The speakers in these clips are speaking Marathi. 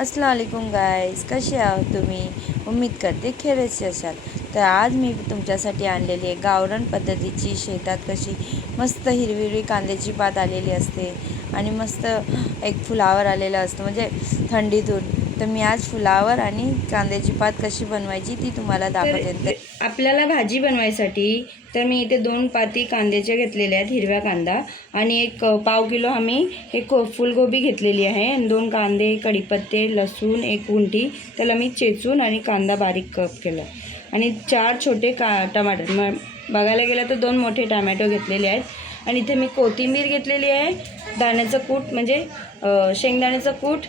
अस्सलाम वालेकुम गाईज, कसे आहात तुम्ही? उम्मीद करते खेळच असाल. तर आज मी तुमच्यासाठी आणलेली आहे गावरान पद्धतीची शेतात कशी मस्त हिरवी कांद्याची पात आलेली असते आणि मस्त एक फुलावर आलेलं असतं म्हणजे थंडीतून. तर मी आज फुलावर आणि कांद्याची पात कशी बनवायची ती तुम्हाला दाखवते. आपल्याला भाजी बनवायसाठी तर मी इथे 2 पाती कांद्याच्या घेतलेल्या आहेत, हिरव्या कांदा, आणि एक पाव किलो आम्ही एक फुलगोबी घेतलेली आहे, आणि 2 कांदे, कढीपत्ते, लसूण, 1 गुंठी त्याला मी चेचून आणि कांदा बारीक कट केला, आणि 4 छोटे टमाटर, बघायला गेलं तर 2 मोठे टमॅटो घेतलेले आहेत. आणि इथे मी कोथिंबीर घेतलेली आहे, दाण्याचं कूट म्हणजे शेंगदाण्याचं कूट,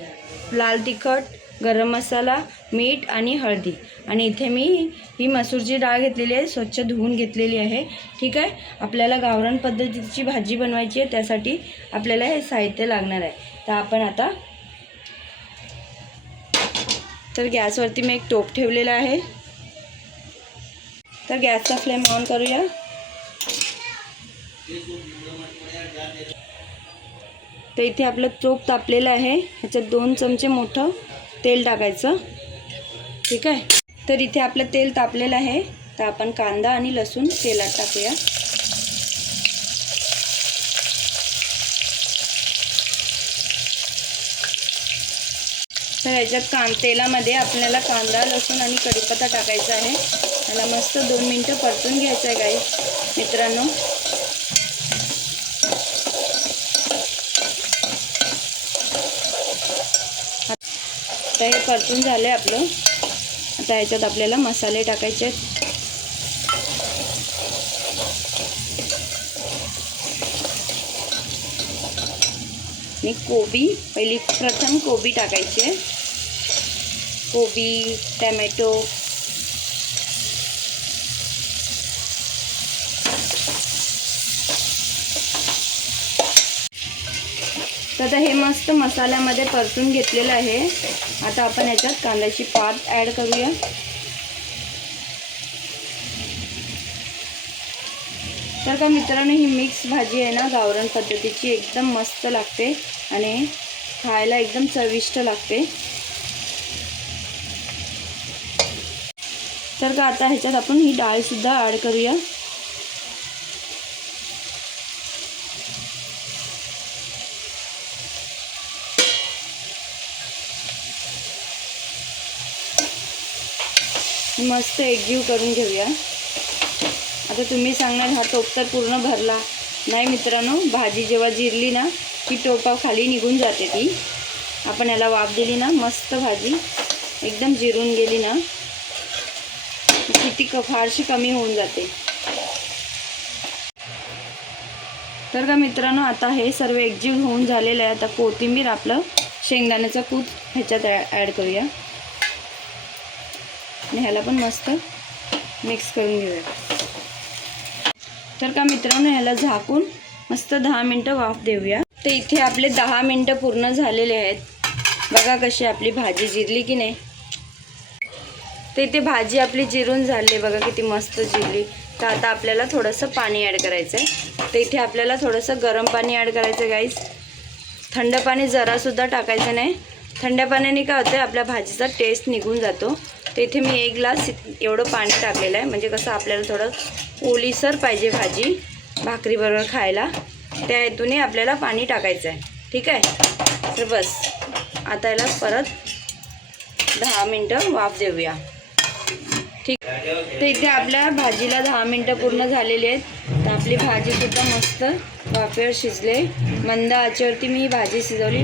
लाल तिखट, गरम मसाला, मीठ आणि हळदी. आणि इथे मी ही मसूरची डाळ घेतलेली आहे, स्वच्छ धुवून घेतलेली आहे. ठीक आहे. आपल्याला गावरान पद्धतीची भाजी बनवायची आहे, त्यासाठी आपल्याला हे साहित्य लागणार आहे. तर आपण आता तर गॅसवरती मी एक टोप ठेवलेला आहे. तर गॅसचा फ्लेम ऑन करूया. तर इथे आपलं टोप तापलेलं आहे, ह्याच्यात 2 चमचे मोठं तेल टाकायचं. ठीक आहे. तर इथे आपलं तेल तापलेलं आहे, तर आपण कांदा आणि लसूण तेलात टाकूया. तर ह्याच्यात तेलामध्ये आपल्याला कांदा, लसूण आणि कढीपत्ता टाकायचा आहे. त्याला मस्त 2 मिनटं परतून घ्यायचं आहे गाईस मित्रांनो. आता हे परतून झालं आहे आपलं. आता ह्याच्यात आपल्याला मसाले टाकायचे आहेत. आणि प्रथम कोबी टाकायची आहे. कोबी, टमॅटो, तर आता हे मस्त मसाल्यामध्ये परतून घेतलेलं आहे. आता आपण ह्याच्यात कांद्याची पात ॲड करूया. तर का मित्रांनो, ही मिक्स भाजी आहे ना, गावरान पद्धतीची, एकदम मस्त लागते आणि खायला एकदम चविष्ट लागते. तर का आता ह्याच्यात आपण ही डाळसुद्धा ॲड करूया. मस्त एकजीव करून घेऊया. आता तुम्ही सांगणार हा टोप तर पूर्ण भरला. नाही मित्रांनो, भाजी जेव्हा जिरली ना की टोपा खाली निघून जाते. ती आपण याला वाफ दिली ना, मस्त भाजी एकदम जिरून गेली ना, किती फारशी कमी होऊन जाते. तर का मित्रांनो, आता हे सर्व एकजीव होऊन झालेलं आहे. आता कोथिंबीर, आपलं शेंगदाण्याचा कूट ह्याच्यात ॲड करूया आणि ह्याला पण मस्त मिक्स करून घेऊया. तर का मित्रांनो, ह्याला झाकून मस्त 10 मिनटं वाफ देऊया. तर इथे आपले 10 मिनटं पूर्ण झालेले आहेत. बघा कशी आपली भाजी जिरली की नाही. तर इथे भाजी आपली जिरून झाली, बघा किती मस्त जिरली. तर आता आपल्याला थोडंसं पाणी ॲड करायचं आहे. तर इथे आपल्याला थोडंसं गरम पाणी ॲड करायचं गाईस. थंड पाणी जरासुद्धा टाकायचं नाही. थंड पाण्याने काय होतं, आपल्या भाजीचा टेस्ट निघून जातो. तर इथे मी 1 ग्लास एवढं पाणी टाकलेलं आहे, म्हणजे कसं आपल्याला थोडं ओलीसर पाहिजे भाजी भाकरीबरोबर खायला, त्या हेतूने आपल्याला पाणी टाकायचं आहे. ठीक आहे. तर बस आता याला परत 10 मिनटं वाफ देऊया. ठीक. तर इथे आपल्या भाजीला 10 मिनटं पूर्ण झालेली आहेत. तर आपली भाजीसुद्धा मस्त वाफेवर शिजले. मंद आचेवरती मी ही भाजी शिजवली.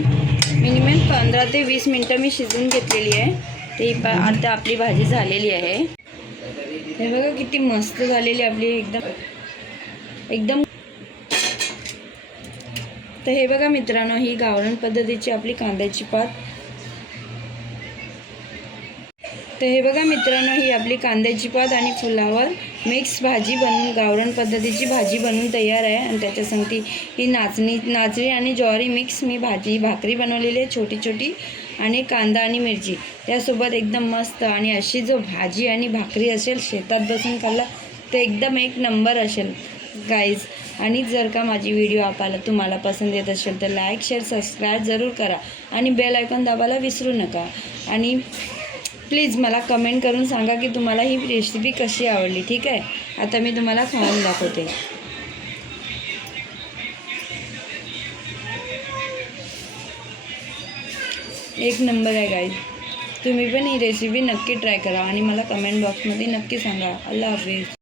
मिनिमम 15 ते 20 मिनटं मी शिजवून घेतलेली आहे. ती आता आपली भाजी झालेली आहे. हे बघा किती मस्त झालेली आपली एकदम. तर हे बघा मित्रांनो, ही गावरान पद्धतीची आपली कांद्याची पात. तर हे बघा मित्रांनो, ही आपली कांद्याची पात आणि फुलावर मिक्स भाजी बनवून, गावरान पद्धतीची भाजी बनवून तयार आहे. आणि त्याच्या संगती ही नाचणी आणि ज्वारी मिक्स मी भाकरी बनवलेली आहे, छोटी छोटी, आणि कांदा आणि मिरची त्यासोबत एकदम मस्त. आणि अशी जो भाजी आणि भाकरी असेल शेतात बसून खाल्ला तर एकदम एक नंबर असेल. गाईज. आणि जर का माझी व्हिडिओ तुम्हाला पसंत येत असेल तर लाईक शेअर सबस्क्राईब जरूर करा आणि बेल आयकॉन दाबायला विसरू नका. आणि प्लीज मला कमेंट करून सांगा की तुम्हाला ही रेसिपी कशी आवडली. ठीक आहे, आता मी तुम्हाला खाऊन दाखवते. एक नंबर आहे गाईज. तुम्ही पण ही रेसिपी नक्की ट्राय करा आणि मला कमेंट बॉक्समध्ये नक्की सांगा. अल्लाह हाफिज.